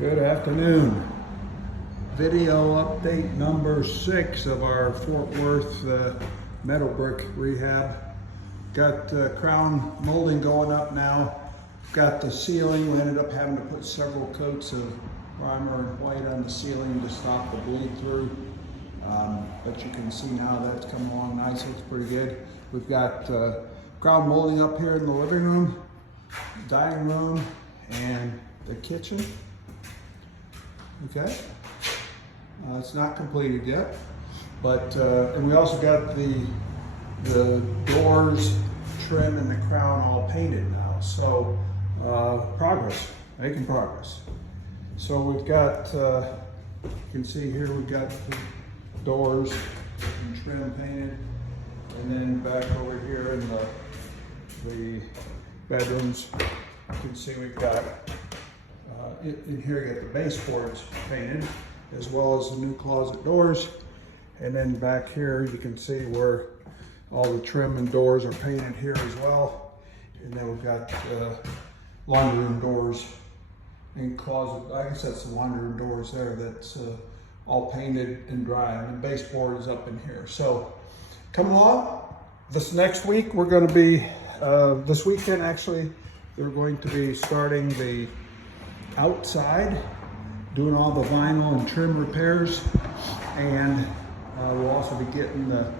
Good afternoon. Video update number 6 of our Fort Worth metal brick rehab. Got crown molding going up now. Got the ceiling. We ended up having to put several coats of primer and white on the ceiling to stop the bleed through. But you can see now that's come along nice. Looks pretty good. We've got crown molding up here in the living room, dining room, and the kitchen. Okay, it's not completed yet, but and we also got the doors, trim, and the crown all painted now. So making progress. So we've got, you can see here we've got the doors and trim painted, and then back over here in the bedrooms, you can see we've got. In here you got the baseboards painted, as well as the new closet doors. And then back here you can see where all the trim and doors are painted here as well. And then we've got laundry room doors and closet. I guess that's the laundry room doors there. That's all painted and dry. And the baseboard is up in here. So come along. This next week we're going to be, this weekend actually, they're going to be starting the outside, doing all the vinyl and trim repairs, and we'll also be getting the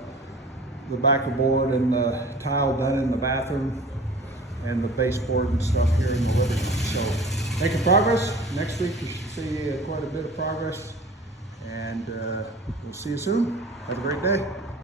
backer board and the tile done in the bathroom and the baseboard and stuff here in the living room. So making progress. Next week you should see quite a bit of progress, and we'll see you soon. Have a great day.